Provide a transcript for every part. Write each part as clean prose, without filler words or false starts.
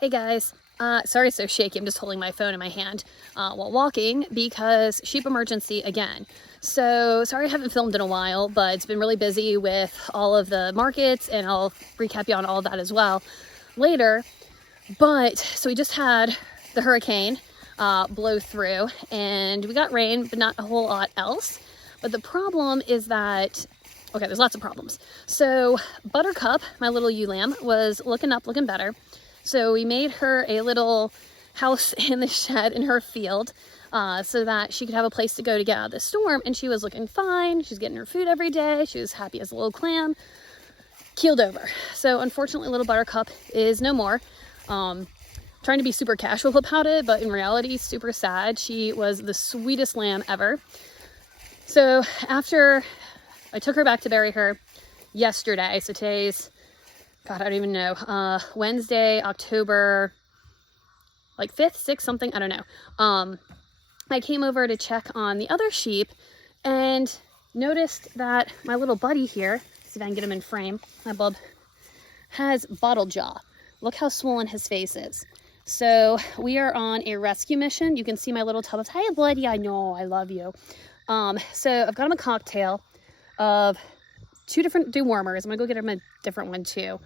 Hey guys, sorry it's so shaky. I'm just holding my phone in my hand while walking because sheep emergency again. So sorry I haven't filmed in a while, but it's been really busy with all of the markets, and I'll recap you on all that as well later. But so we just had the hurricane blow through, and we got rain, but not a whole lot else. But the problem is that, okay, there's lots of problems. So Buttercup, my little ewe lamb, was looking better. So we made her a little house in the shed in her field so that she could have a place to go to get out of the storm. And she was looking fine. She's getting her food every day. She was happy as a little clam. Keeled over. So unfortunately, little Buttercup is no more. Trying to be super casual about it, but in reality, super sad. She was the sweetest lamb ever. So after I took her back to bury her yesterday, so today's, God, I don't even know, Wednesday, October, like 5th, 6th, something, I don't know. I came over to check on the other sheep and noticed that my little buddy here, see if I can get him in frame, my bub, has bottle jaw. Look how swollen his face is. So we are on a rescue mission. You can see my little tub of, hey buddy, I know, I love you. So I've got him a cocktail of 2 different dewormers. I'm gonna go get him a different one too.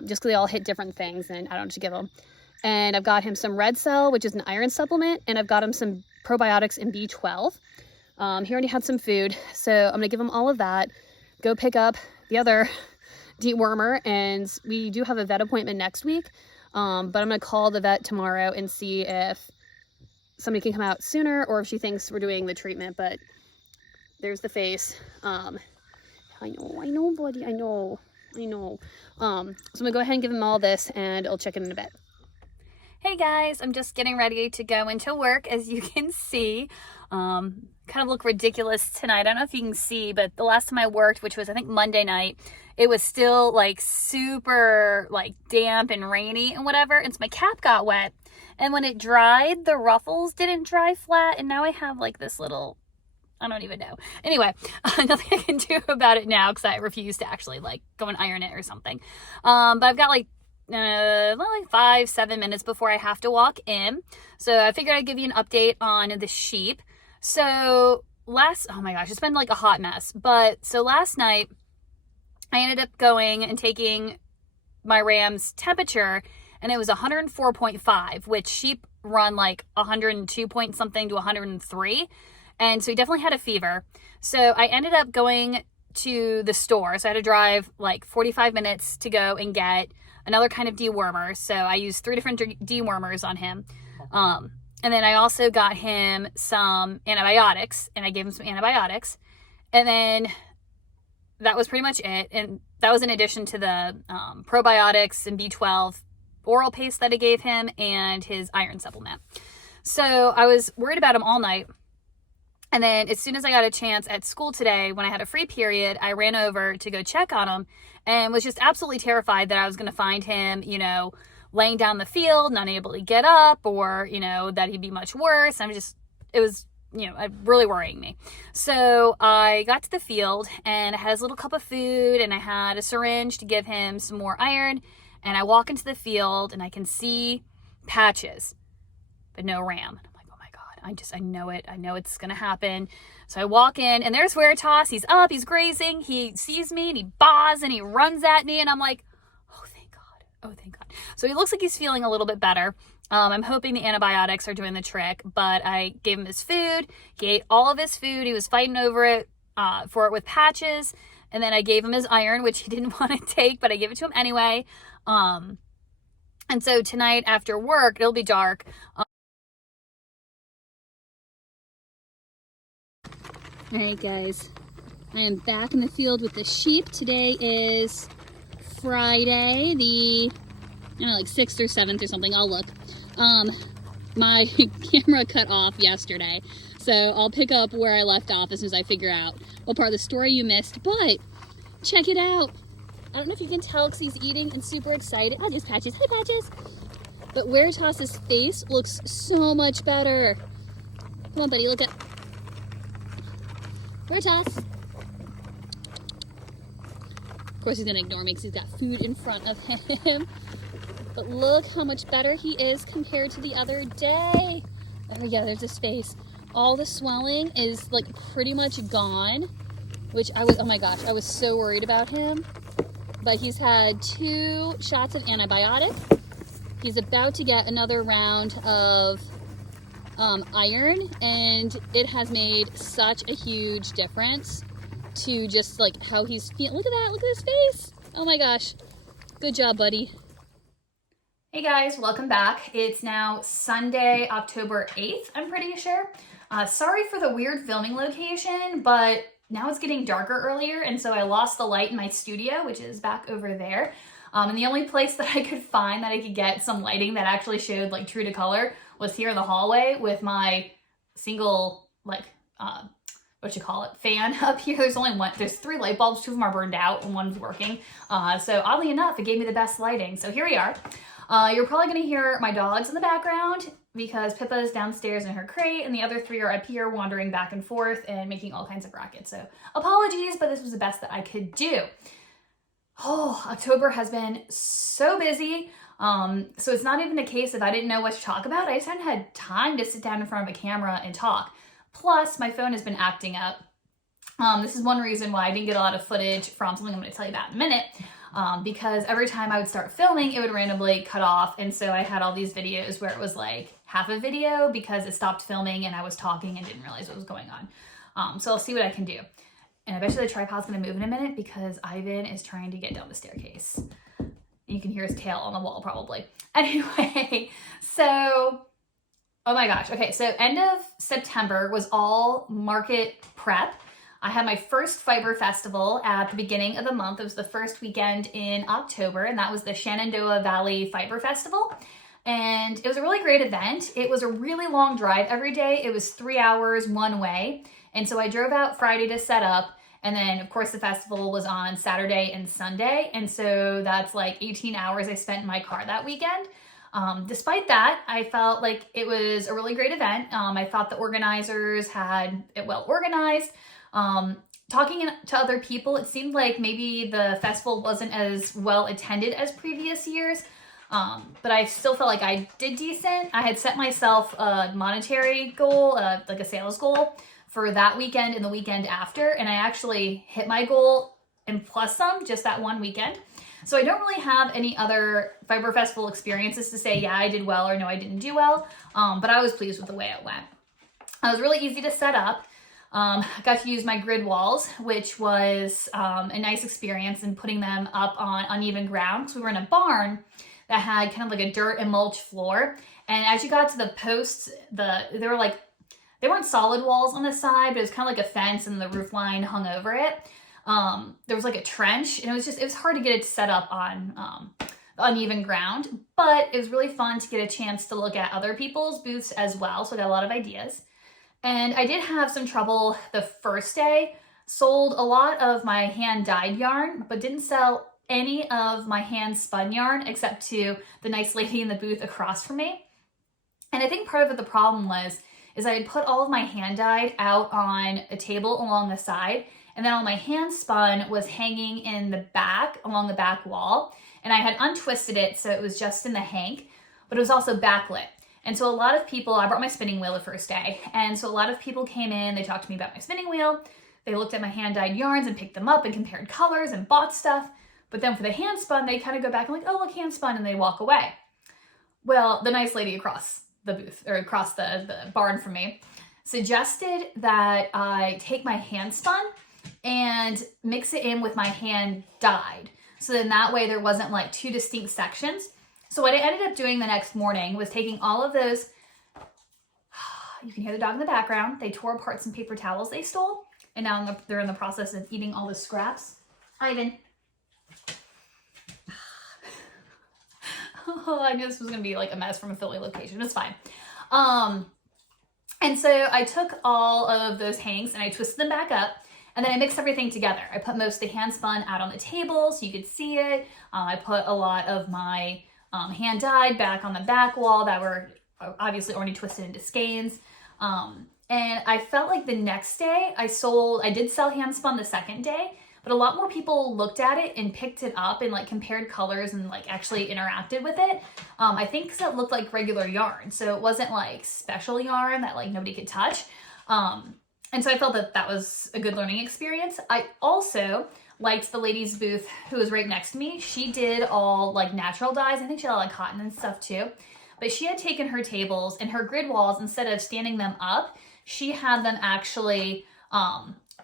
Just because they all hit different things and I don't know what to give him. And I've got him some Red Cell, which is an iron supplement, and I've got him some probiotics and B12. He already had some food, so I'm gonna give him all of that, go pick up the other dewormer, and we do have a vet appointment next week, but I'm gonna call the vet tomorrow and see if somebody can come out sooner or if she thinks we're doing the treatment. But there's the face. I know, buddy, I know. So I'm gonna go ahead and give him all this, and I'll check in a bit. Hey guys, I'm just getting ready to go into work. As you can see, kind of look ridiculous tonight. I don't know if you can see, but the last time I worked, which was I think Monday night, it was still like super like damp and rainy and whatever, and so my cap got wet, and when it dried, the ruffles didn't dry flat, and now I have like this little, I don't even know. Anyway, nothing I can do about it now because I refuse to actually like go and iron it or something. But I've got like 5-7 minutes before I have to walk in. So I figured I'd give you an update on the sheep. So oh my gosh, it's been like a hot mess. But so last night I ended up going and taking my ram's temperature, and it was 104.5, which sheep run like 102 point something to 103. And so he definitely had a fever. So I ended up going to the store. So I had to drive like 45 minutes to go and get another kind of dewormer. So I used 3 different dewormers on him. And then I also got him some antibiotics, and I gave him some antibiotics. And then that was pretty much it. And that was in addition to the probiotics and B12 oral paste that I gave him and his iron supplement. So I was worried about him all night. And then as soon as I got a chance at school today, when I had a free period, I ran over to go check on him and was just absolutely terrified that I was going to find him, laying down the field, not able to get up, or, that he'd be much worse. It was really worrying me. So I got to the field, and I had his little cup of food, and I had a syringe to give him some more iron. And I walk into the field, and I can see patches, but no ram. I know it. I know it's going to happen. So I walk in, and there's Veritas. He's up, he's grazing. He sees me, and he baws, and he runs at me, and I'm like, oh, thank God. Oh, thank God. So he looks like he's feeling a little bit better. I'm hoping the antibiotics are doing the trick, but I gave him his food. He ate all of his food. He was fighting over it, for it with patches. And then I gave him his iron, which he didn't want to take, but I gave it to him anyway. And so tonight after work, it'll be dark. All right, guys, I am back in the field with the sheep. Today is Friday, the, 6th or 7th or something. I'll look. My camera cut off yesterday, so I'll pick up where I left off as soon as I figure out what part of the story you missed, but check it out. I don't know if you can tell because he's eating and super excited. Oh, there's Patches. Hi, Patches. But Veritas's face looks so much better. Come on, buddy, look at Veritas. Of course he's gonna ignore me because he's got food in front of him. but look how much better he is compared to the other day. There we go, there's his face. All the swelling is like pretty much gone, which oh my gosh, I was so worried about him. But he's had 2 shots of antibiotic. He's about to get another round of iron, and it has made such a huge difference to just like how he's feeling. Look at that, look at his face. Oh my gosh, good job, buddy. Hey guys, welcome back. It's now Sunday, October 8th, I'm pretty sure. Sorry for the weird filming location, but now it's getting darker earlier, and so I lost the light in my studio, which is back over there. And the only place that I could find that I could get some lighting that actually showed like true to color was here in the hallway with my single, like, fan up here. There's 3 light bulbs, 2 of them are burned out and one's working. So oddly enough, it gave me the best lighting. So here we are. You're probably gonna hear my dogs in the background because Pippa is downstairs in her crate and the other 3 are up here wandering back and forth and making all kinds of rackets. So apologies, but this was the best that I could do. Oh, October has been so busy. So it's not even a case of I didn't know what to talk about. I just hadn't had time to sit down in front of a camera and talk. Plus, my phone has been acting up. This is one reason why I didn't get a lot of footage from something I'm going to tell you about in a minute. Because every time I would start filming, it would randomly cut off. And so I had all these videos where it was like half a video because it stopped filming and I was talking and didn't realize what was going on. So I'll see what I can do. And I bet you the tripod's going to move in a minute because Ivan is trying to get down the staircase. You can hear his tail on the wall probably. Anyway, so, oh my gosh. Okay, so end of September was all market prep. I had my first fiber festival at the beginning of the month. It was the first weekend in October, and that was the Shenandoah Valley Fiber Festival. And it was a really great event. It was a really long drive every day. It was 3 hours one way. And so I drove out Friday to set up. And then, of course, the festival was on Saturday and Sunday. And so that's like 18 hours I spent in my car that weekend. Despite that, I felt like it was a really great event. I thought the organizers had it well organized. Talking to other people, it seemed like maybe the festival wasn't as well attended as previous years. But I still felt like I did decent. I had set myself a monetary goal, like a sales goal for that weekend and the weekend after. And I actually hit my goal and plus some just that one weekend. So I don't really have any other Fiber Festival experiences to say, yeah, I did well or no, I didn't do well. But I was pleased with the way it went. It was really easy to set up. I got to use my grid walls, which was a nice experience in putting them up on uneven ground because we were in a barn that had kind of like a dirt and mulch floor. And as you got to the posts, they weren't solid walls on the side, but it was kind of like a fence and the roof line hung over it. There was like a trench and it was hard to get it set up on uneven ground, but it was really fun to get a chance to look at other people's booths as well. So I got a lot of ideas. And I did have some trouble the first day. Sold a lot of my hand-dyed yarn, but didn't sell any of my hand-spun yarn except to the nice lady in the booth across from me. And I think part of the problem is I had put all of my hand-dyed out on a table along the side, and then all my hand-spun was hanging in the back, along the back wall. And I had untwisted it so it was just in the hank, but it was also backlit. And so a lot of people, I brought my spinning wheel the first day. And so a lot of people came in, they talked to me about my spinning wheel. They looked at my hand-dyed yarns and picked them up and compared colors and bought stuff. But then for the hand spun, they kind of go back and like, oh, look, hand spun, and they walk away. Well, the nice lady across the booth or across the barn from me suggested that I take my hand spun and mix it in with my hand dyed. So then that way there wasn't like 2 distinct sections. So what I ended up doing the next morning was taking all of those, you can hear the dog in the background, they tore apart some paper towels they stole, and now they're in the process of eating all the scraps. Ivan. Oh, I knew this was going to be like a mess from a Philly location. It's fine. And so I took all of those hanks and I twisted them back up. And then I mixed everything together. I put most of the hand spun out on the table so you could see it. I put a lot of my hand dyed back on the back wall that were obviously already twisted into skeins. And I felt like the next day I did sell hand spun the second day, but a lot more people looked at it and picked it up and like compared colors and like actually interacted with it. I think because it looked like regular yarn, so it wasn't like special yarn that like nobody could touch. And so I felt that that was a good learning experience. I also liked the lady's booth who was right next to me. She did all like natural dyes. I think she had like cotton and stuff too. But she had taken her tables and her grid walls, instead of standing them up, she had them actually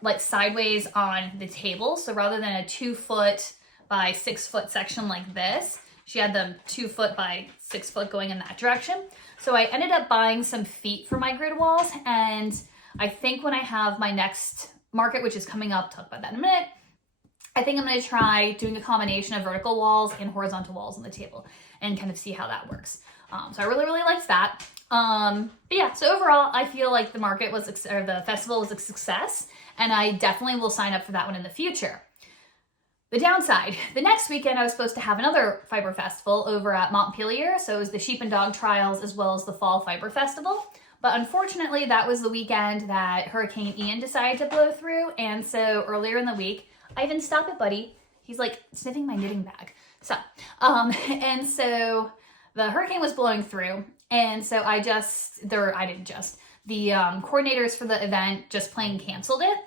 like sideways on the table. So rather than a 2 foot by 6 foot section like this, she had them 2 foot by 6 foot going in that direction. So I ended up buying some feet for my grid walls, and I think when I have my next market, which is coming up, talk about that in a minute, I think I'm going to try doing a combination of vertical walls and horizontal walls on the table and kind of see how that works. So I really, really liked that. But yeah, so overall, I feel like the market was, or the festival was a success, and I definitely will sign up for that one in the future. The downside, the next weekend I was supposed to have another fiber festival over at Montpelier. So it was the Sheep and Dog Trials as well as the Fall Fiber Festival. But unfortunately, that was the weekend that Hurricane Ian decided to blow through. And so earlier in the week, Ivan, stop it, buddy. He's like sniffing my knitting bag. So, and so the hurricane was blowing through. And so the coordinators for the event just plain canceled it.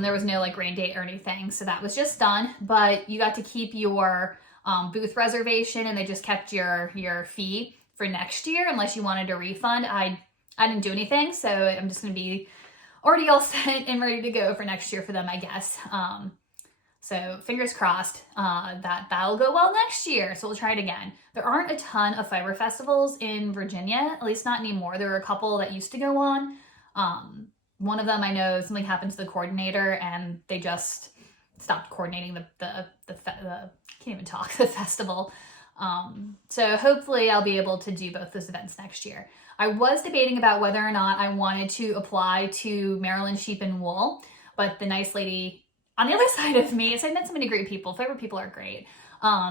There was no like rain date or anything. So that was just done, but you got to keep your booth reservation, and they just kept your fee for next year unless you wanted a refund. I didn't do anything, so I'm just going to be already all set and ready to go for next year for them, I guess. So fingers crossed that'll go well next year. So we'll try it again. There aren't a ton of fiber festivals in Virginia, at least not anymore. There were a couple that used to go on. One of them, I know something happened to the coordinator and they just stopped coordinating the can't even talk, the festival. So hopefully I'll be able to do both those events next year. I was debating about whether or not I wanted to apply to Maryland Sheep and Wool, but the nice lady on the other side of me, so I met so many great people. Fiber people are great.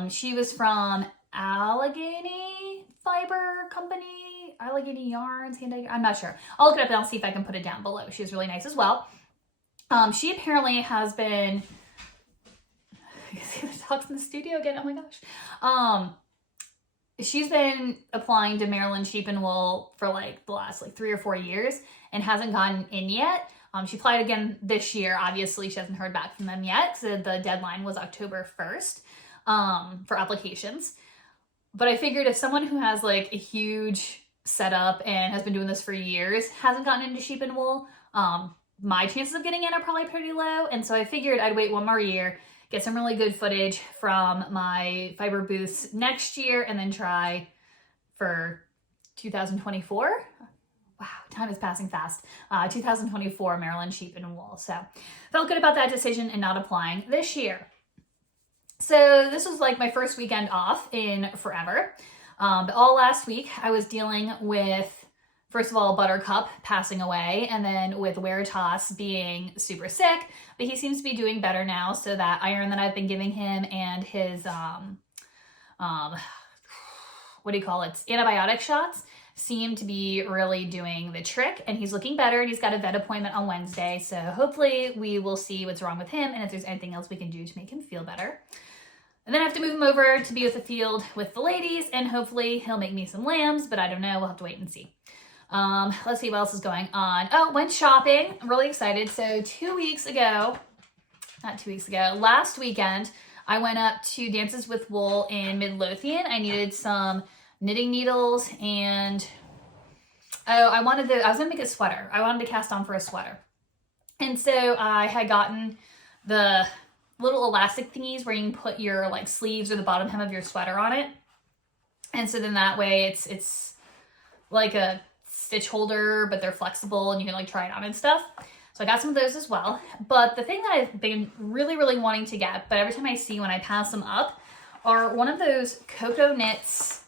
She was from Allegheny Fiber Company, Allegheny Yarns, I'm not sure. I'll look it up and I'll see if I can put it down below. She was really nice as well. She apparently has been, you see the dogs in the studio again, oh my gosh. She's been applying to Maryland Sheep and Wool for like the last 3 or 4 years and hasn't gotten in yet. She applied again this year. Obviously, she hasn't heard back from them yet. So the deadline was October 1st for applications. But I figured if someone who has like a huge setup and has been doing this for years hasn't gotten into sheep and wool, my chances of getting in are probably pretty low. And so I figured I'd wait 1 more year, get some really good footage from my fiber booths next year, and then try for 2024. Wow, time is passing fast. 2024 Maryland Sheep and Wool. So felt good about that decision and not applying this year. So this was like my first weekend off in forever. But all last week I was dealing with, first of all, Buttercup passing away, and then with Veritas being super sick, but he seems to be doing better now. So that iron that I've been giving him and his, antibiotic shots seem to be really doing the trick, and he's looking better, and he's got a vet appointment on Wednesday. So hopefully we will see what's wrong with him and if there's anything else we can do to make him feel better. And then I have to move him over to be with the field with the ladies, and hopefully he'll make me some lambs, but I don't know. We'll have to wait and see. Let's see what else is going on. Oh, went shopping. I'm really excited. So last weekend, I went up to Dances with Wool in Midlothian. I needed some knitting needles, and I was gonna make a sweater. I wanted to cast on for a sweater. And so I had gotten the little elastic thingies where you can put your like sleeves or the bottom hem of your sweater on it. And so then that way it's like a stitch holder, but they're flexible and you can like try it on and stuff. So I got some of those as well. But the thing that I've been really, really wanting to get, but every time I see when I pass them up, are one of those Coco Knits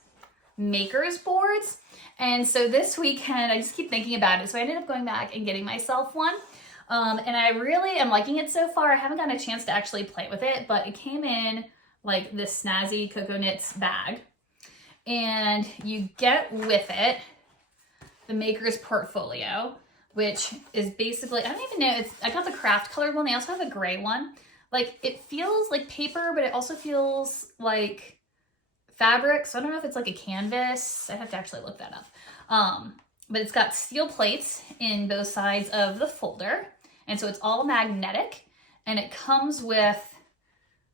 makers boards. And so this weekend, I just keep thinking about it. So I ended up going back and getting myself one. And I really am liking it so far. I haven't gotten a chance to actually play with it, but it came in like this snazzy Coco Knits bag. And you get with it the maker's portfolio, which is basically, I don't even know, I got the craft colored one. They also have a gray one. like, it feels like paper, but it also feels like fabric. So I don't know if it's like a canvas. I'd have to actually look that up. But it's got steel plates in both sides of the folder. And so it's all magnetic, and it comes with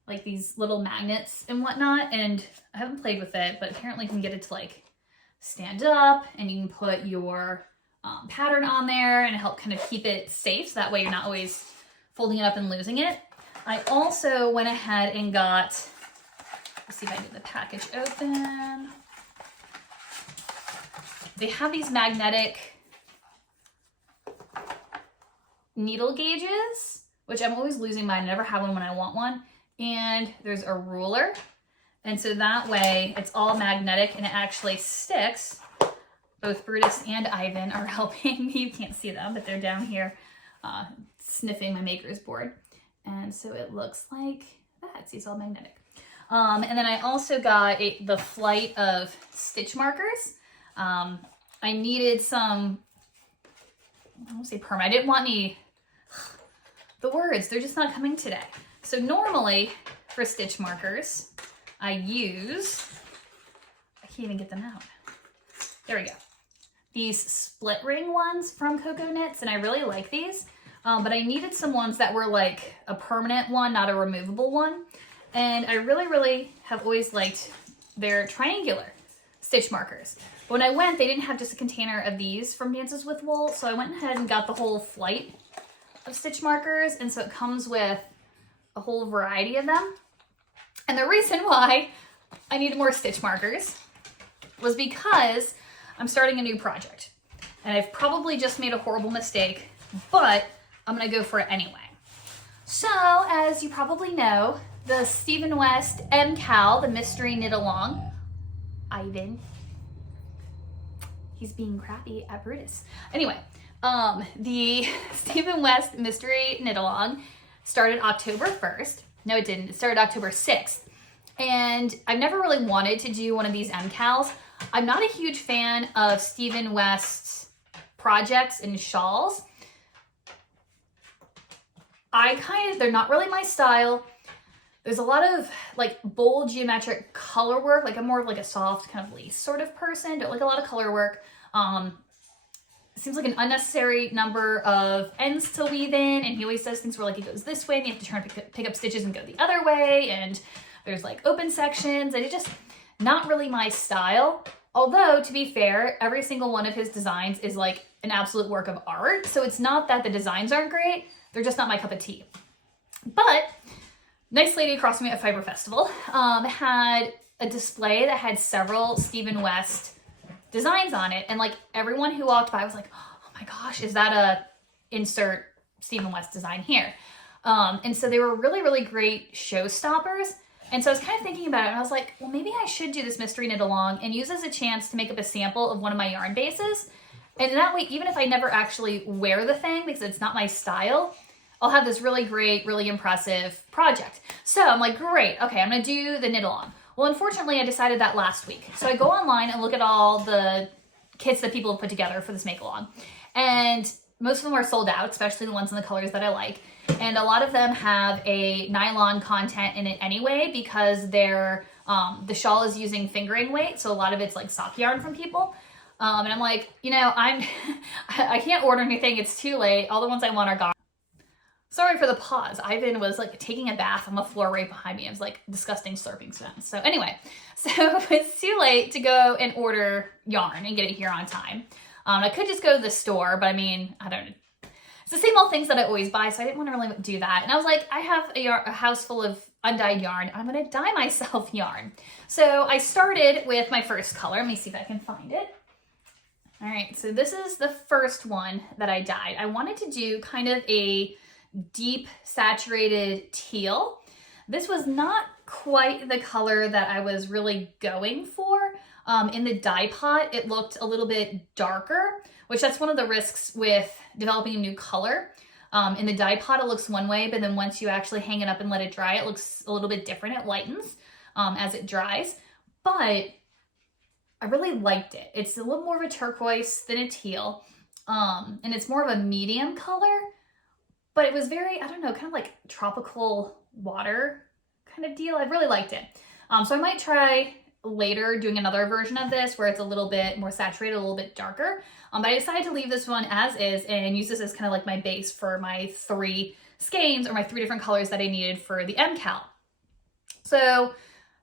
like these little magnets and whatnot. And I haven't played with it, but apparently you can get it to like stand up, and you can put your pattern on there and help kind of keep it safe. So that way you're not always folding it up and losing it. I also went ahead and got, let's see if I can get the package open. They have these magnetic needle gauges, which I'm always losing mine. I never have one when I want one. And there's a ruler. And so that way it's all magnetic and it actually sticks. Both Brutus and Ivan are helping me. You can't see them, but they're down here sniffing my maker's board. And so it looks like that. See, it's all magnetic. And then I also got the flight of stitch markers. I needed some, I won't say permanent. I didn't want any, the words, they're just not coming today. So normally for stitch markers, I use, I can't even get them out. There we go. These split ring ones from Coco Knits, and I really like these. But I needed some ones that were like a permanent one, not a removable one. And I really, really have always liked their triangular stitch markers. But when I went, they didn't have just a container of these from Dances with Wool. So I went ahead and got the whole flight of stitch markers. And so it comes with a whole variety of them. And the reason why I needed more stitch markers was because I'm starting a new project. And I've probably just made a horrible mistake, but I'm gonna go for it anyway. So, as you probably know, the Stephen West MCAL, the Mystery Knit Along, Ivan, he's being crappy at Brutus. Anyway, the Stephen West Mystery Knit Along started October 1st. No, it didn't. It started October 6th. And I've never really wanted to do one of these MCALs. I'm not a huge fan of Stephen West's projects and shawls. They're not really my style. There's a lot of like bold geometric color work. Like I'm more of like a soft kind of lace sort of person. Don't like a lot of color work. It seems like an unnecessary number of ends to weave in. And he always does things where like it goes this way and you have to turn pick up stitches and go the other way. And there's like open sections and it's just not really my style. Although to be fair, every single one of his designs is like an absolute work of art. So it's not that the designs aren't great. They're just not my cup of tea. But nice lady across from me at Fiber Festival had a display that had several Stephen West designs on it. And like everyone who walked by was like, oh my gosh, is that a insert Stephen West design here? And so they were really, really great showstoppers. And so I was kind of thinking about it and I was like, well, maybe I should do this Mystery Knit Along and use as a chance to make up a sample of one of my yarn bases. And that way, even if I never actually wear the thing because it's not my style, I'll have this really great, really impressive project. So I'm like, great, okay, I'm gonna do the knit along. Well, unfortunately, I decided that last week. So I go online and look at all the kits that people have put together for this make along. And most of them are sold out, especially the ones in the colors that I like. And a lot of them have a nylon content in it anyway because they're, the shawl is using fingering weight. So a lot of it's like sock yarn from people. And I'm like, you know, I can't order anything. It's too late. All the ones I want are gone. Sorry for the pause. Ivan was like taking a bath on the floor right behind me. It was like disgusting slurping sound. So anyway, so it's too late to go and order yarn and get it here on time. I could just go to the store, but I mean, I don't know. It's the same old things that I always buy, so I didn't want to really do that. And I was like, I have a house full of undyed yarn. I'm going to dye myself yarn. So I started with my first color. Let me see if I can find it. All right, so this is the first one that I dyed. I wanted to do kind of a deep saturated teal. This was not quite the color that I was really going for. In the dye pot, it looked a little bit darker, which that's one of the risks with developing a new color. In the dye pot, it looks one way, but then once you actually hang it up and let it dry, it looks a little bit different. It lightens as it dries, but I really liked it. It's a little more of a turquoise than a teal, and it's more of a medium color, but it was very, I don't know, kind of like tropical water kind of deal. I really liked it. So I might try later doing another version of this where it's a little bit more saturated, a little bit darker. But I decided to leave this one as is and use this as kind of like my base for my 3 skeins, or my 3 different colors that I needed for the MCAL. So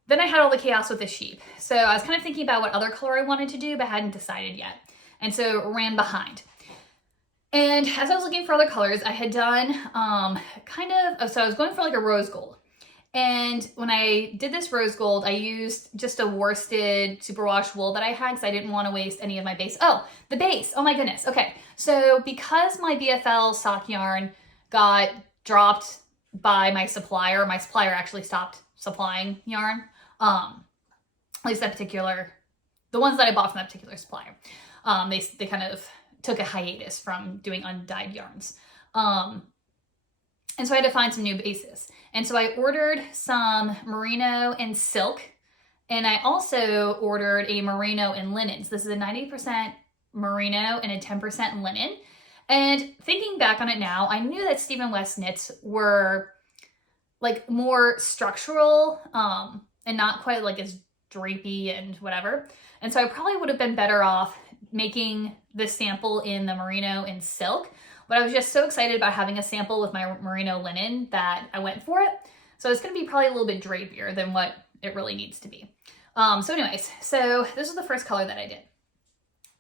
then I had all the chaos with the sheep. So I was kind of thinking about what other color I wanted to do, but hadn't decided yet. And so ran behind. And as I was looking for other colors, I had done so I was going for like a rose gold. And when I did this rose gold, I used just a worsted superwash wool that I had because I didn't want to waste any of my base. Oh, the base. Oh my goodness. Okay. So because my BFL sock yarn got dropped by my supplier actually stopped supplying yarn. At least the ones that I bought from that particular supplier. They kind of took a hiatus from doing undyed yarns. And so I had to find some new bases. And so I ordered some merino and silk. And I also ordered a merino and linen. So this is a 90% merino and a 10% linen. And thinking back on it now, I knew that Stephen West knits were like more structural and not quite like as drapey and whatever. And so I probably would have been better off making this sample in the merino and silk. But I was just so excited about having a sample with my merino linen that I went for it. So it's going to be probably a little bit drapier than what it really needs to be. So anyways, so this was the first color that I did.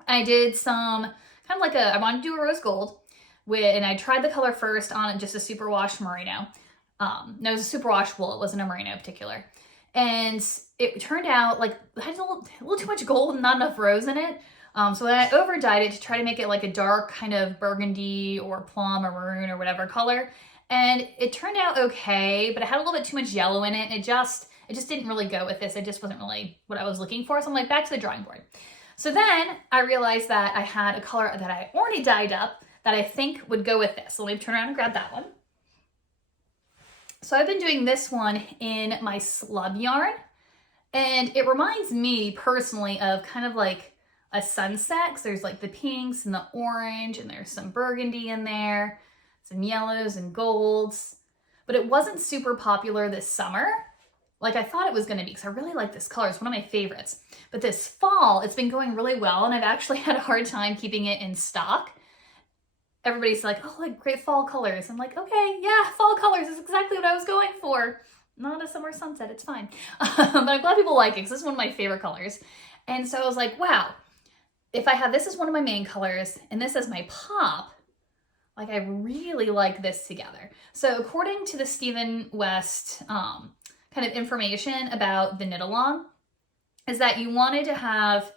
I did some kind of like I wanted to do a rose gold and I tried the color first on just a superwash merino. No, it was a superwash wool. It wasn't a merino in particular. And it turned out like it had a little too much gold and not enough rose in it. So then I over-dyed it to try to make it like a dark kind of burgundy or plum or maroon or whatever color. And it turned out okay, but it had a little bit too much yellow in it. And it just didn't really go with this. It just wasn't really what I was looking for. So I'm like, back to the drawing board. So then I realized that I had a color that I already dyed up that I think would go with this. So let me turn around and grab that one. So I've been doing this one in my slub yarn. And it reminds me personally of kind of like a sunset, because there's like the pinks and the orange and there's some burgundy in there, some yellows and golds, but it wasn't super popular this summer like I thought it was going to be, because I really like this color. It's one of my favorites. But this fall, it's been going really well, and I've actually had a hard time keeping it in stock. Everybody's like, oh, like great fall colors. I'm like, okay, yeah, fall colors is exactly what I was going for. Not a summer sunset, it's fine. But I'm glad people like it, because this is one of my favorite colors. And so I was like, wow, if I have this as one of my main colors and this as my pop, like I really like this together. So according to the Stephen West kind of information about the knit along, is that you wanted to have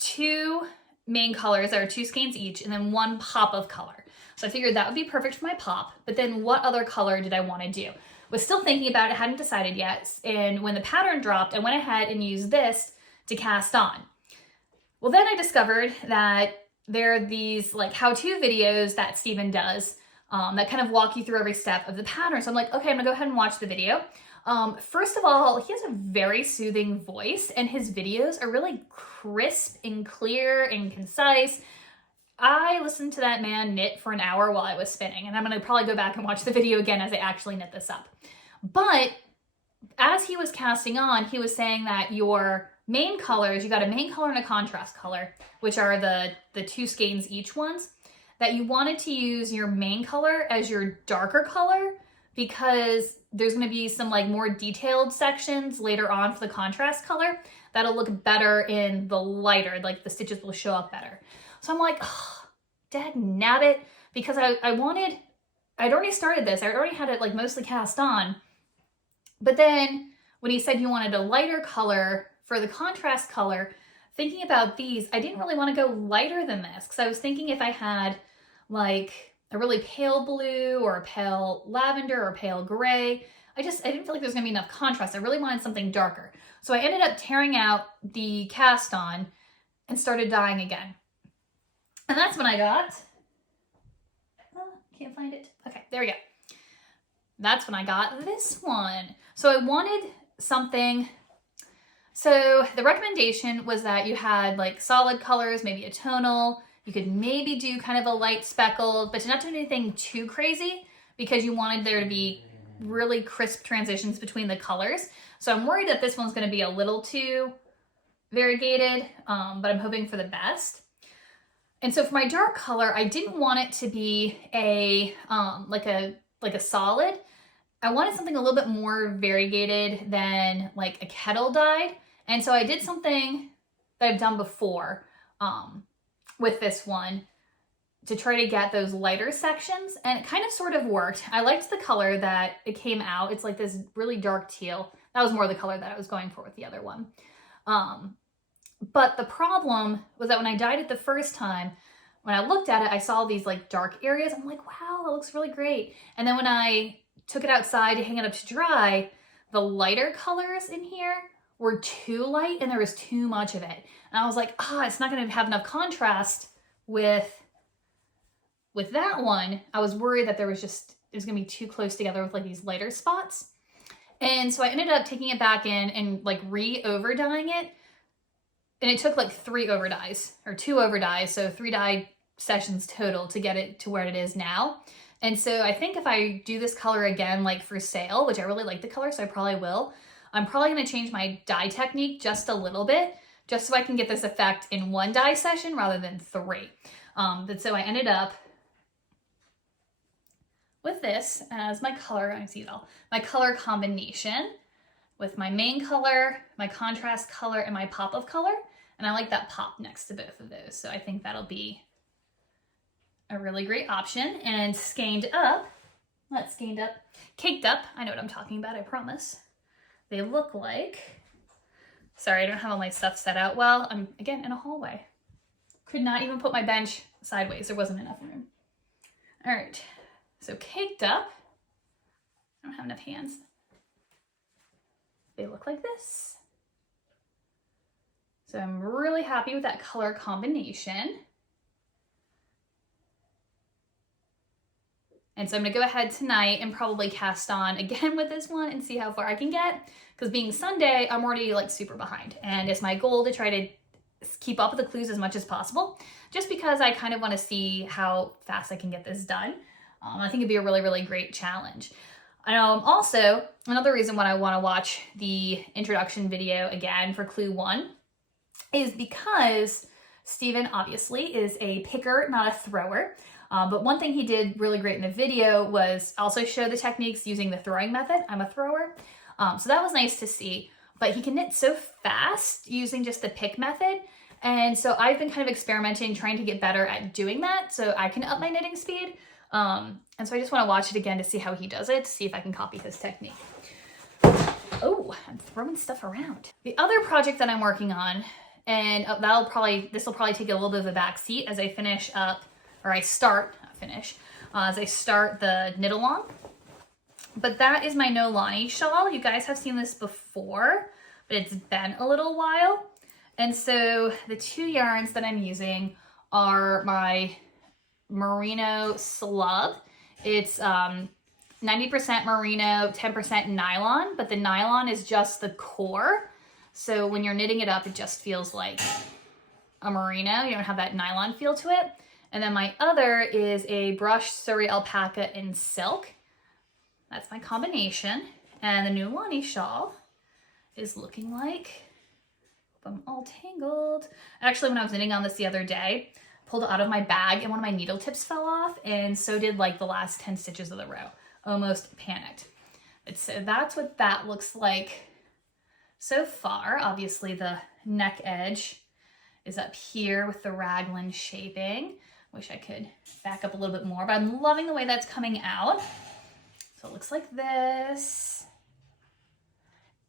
2 main colors that are 2 skeins each and then 1 pop of color. So I figured that would be perfect for my pop, but then what other color did I want to do? Was still thinking about it, hadn't decided yet. And when the pattern dropped, I went ahead and used this to cast on. Well, then I discovered that there are these like how-to videos that Stephen does that kind of walk you through every step of the pattern. So I'm like, okay, I'm gonna go ahead and watch the video. First of all, he has a very soothing voice and his videos are really crisp and clear and concise. I listened to that man knit for an hour while I was spinning, and I'm gonna probably go back and watch the video again as I actually knit this up. But as he was casting on, he was saying that your main colors, you got a main color and a contrast color, which are the 2 skeins each ones, that you wanted to use your main color as your darker color, because there's going to be some like more detailed sections later on for the contrast color that'll look better in the lighter, like the stitches will show up better. So I'm like, oh, dag nabbit, because I'd already started this. I already had it like mostly cast on. But then when he said he wanted a lighter color for the contrast color, thinking about these, I didn't really want to go lighter than this, because I was thinking if I had like a really pale blue or a pale lavender or pale gray, I didn't feel like there was gonna be enough contrast. I really wanted something darker. So I ended up tearing out the cast on and started dyeing again. And that's when I got, oh, can't find it. Okay, there we go. That's when I got this one. So I wanted something, so the recommendation was that you had like solid colors, maybe a tonal. You could maybe do kind of a light speckled, but not do anything too crazy, because you wanted there to be really crisp transitions between the colors. So I'm worried that this one's going to be a little too variegated, but I'm hoping for the best. And so for my dark color, I didn't want it to be a like a solid. I wanted something a little bit more variegated than like a kettle dyed. And so I did something that I've done before with this one to try to get those lighter sections, and it kind of sort of worked. I liked the color that it came out. It's like this really dark teal. That was more the color that I was going for with the other one. But the problem was that when I dyed it the first time, when I looked at it, I saw these like dark areas. I'm like, wow, that looks really great. And then when I took it outside to hang it up to dry, the lighter colors in here were too light and there was too much of it. And I was like, it's not gonna have enough contrast with that one. I was worried that it was gonna be too close together with like these lighter spots. And so I ended up taking it back in and like over dyeing it. And it took like 3 over dyes or 2 over dyes. So 3 dye sessions total to get it to where it is now. And so I think if I do this color again, like for sale, which I really like the color, so I probably will, I'm probably gonna change my dye technique just a little bit, just so I can get this effect in 1 dye session rather than 3. But so I ended up with this as my color, I see it all, my color combination with my main color, my contrast color, and my pop of color. And I like that pop next to both of those. So I think that'll be a really great option. And caked up, I know what I'm talking about, I promise. They look like, sorry, I don't have all my stuff set out well. I'm, again, in a hallway. Could not even put my bench sideways. There wasn't enough room. All right, so caked up. I don't have enough hands. They look like this. So I'm really happy with that color combination. And so I'm gonna go ahead tonight and probably cast on again with this one and see how far I can get. Because being Sunday, I'm already like super behind. And it's my goal to try to keep up with the clues as much as possible, just because I kind of wanna see how fast I can get this done. I think it'd be a really, really great challenge. Also, another reason why I wanna watch the introduction video again for Clue 1 is because Steven obviously is a picker, not a thrower. But one thing he did really great in the video was also show the techniques using the throwing method. I'm a thrower. So that was nice to see. But he can knit so fast using just the pick method. And so I've been kind of experimenting, trying to get better at doing that so I can up my knitting speed. And so I just want to watch it again to see how he does it, to see if I can copy his technique. Oh, I'm throwing stuff around. The other project that I'm working on, and this will probably take a little bit of a back seat as I finish up, or as I start the knit along. But that is my Nolani shawl. You guys have seen this before, but it's been a little while. And so the 2 yarns that I'm using are my merino slub. It's 90% merino, 10% nylon, but the nylon is just the core. So when you're knitting it up, it just feels like a merino. You don't have that nylon feel to it. And then my other is a brushed Surrey alpaca in silk. That's my combination. And the Nolani shawl is looking like, I'm all tangled. Actually, when I was knitting on this the other day, pulled it out of my bag and one of my needle tips fell off, and so did like the last 10 stitches of the row. Almost panicked. So that's what that looks like so far. Obviously the neck edge is up here with the raglan shaping. Wish I could back up a little bit more, but I'm loving the way that's coming out. So it looks like this.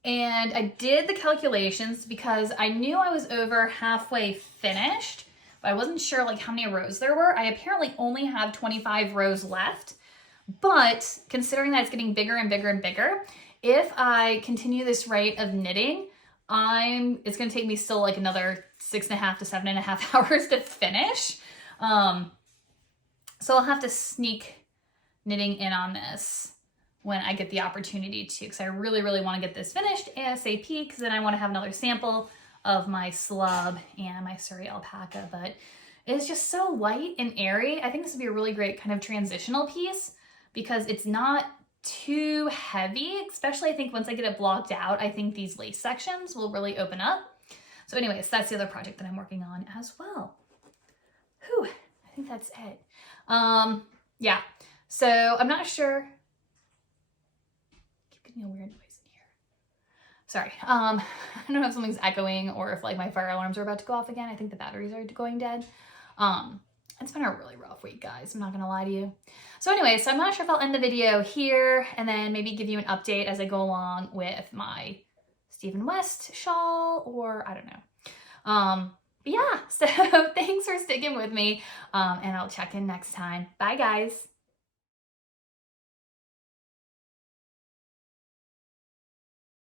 And I did the calculations because I knew I was over halfway finished, but I wasn't sure like how many rows there were. I apparently only have 25 rows left, but considering that it's getting bigger and bigger and bigger, if I continue this rate of knitting, it's gonna take me still like another 6.5 to 7.5 hours to finish. So I'll have to sneak knitting in on this when I get the opportunity to, because I really, really want to get this finished ASAP, because then I want to have another sample of my slub and my Surrey alpaca. But it's just so light and airy. I think this would be a really great kind of transitional piece, because it's not too heavy, especially I think once I get it blocked out, I think these lace sections will really open up. So anyways, that's the other project that I'm working on as well. Whew, I think that's it. Yeah, so I'm not sure. I keep getting a weird noise in here. Sorry, I don't know if something's echoing or if like my fire alarms are about to go off again. I think the batteries are going dead. It's been a really rough week, guys. I'm not gonna lie to you. So anyway, so I'm not sure if I'll end the video here and then maybe give you an update as I go along with my Stephen West shawl, or I don't know. But yeah, so thanks for sticking with me, and I'll check in next time. Bye, guys.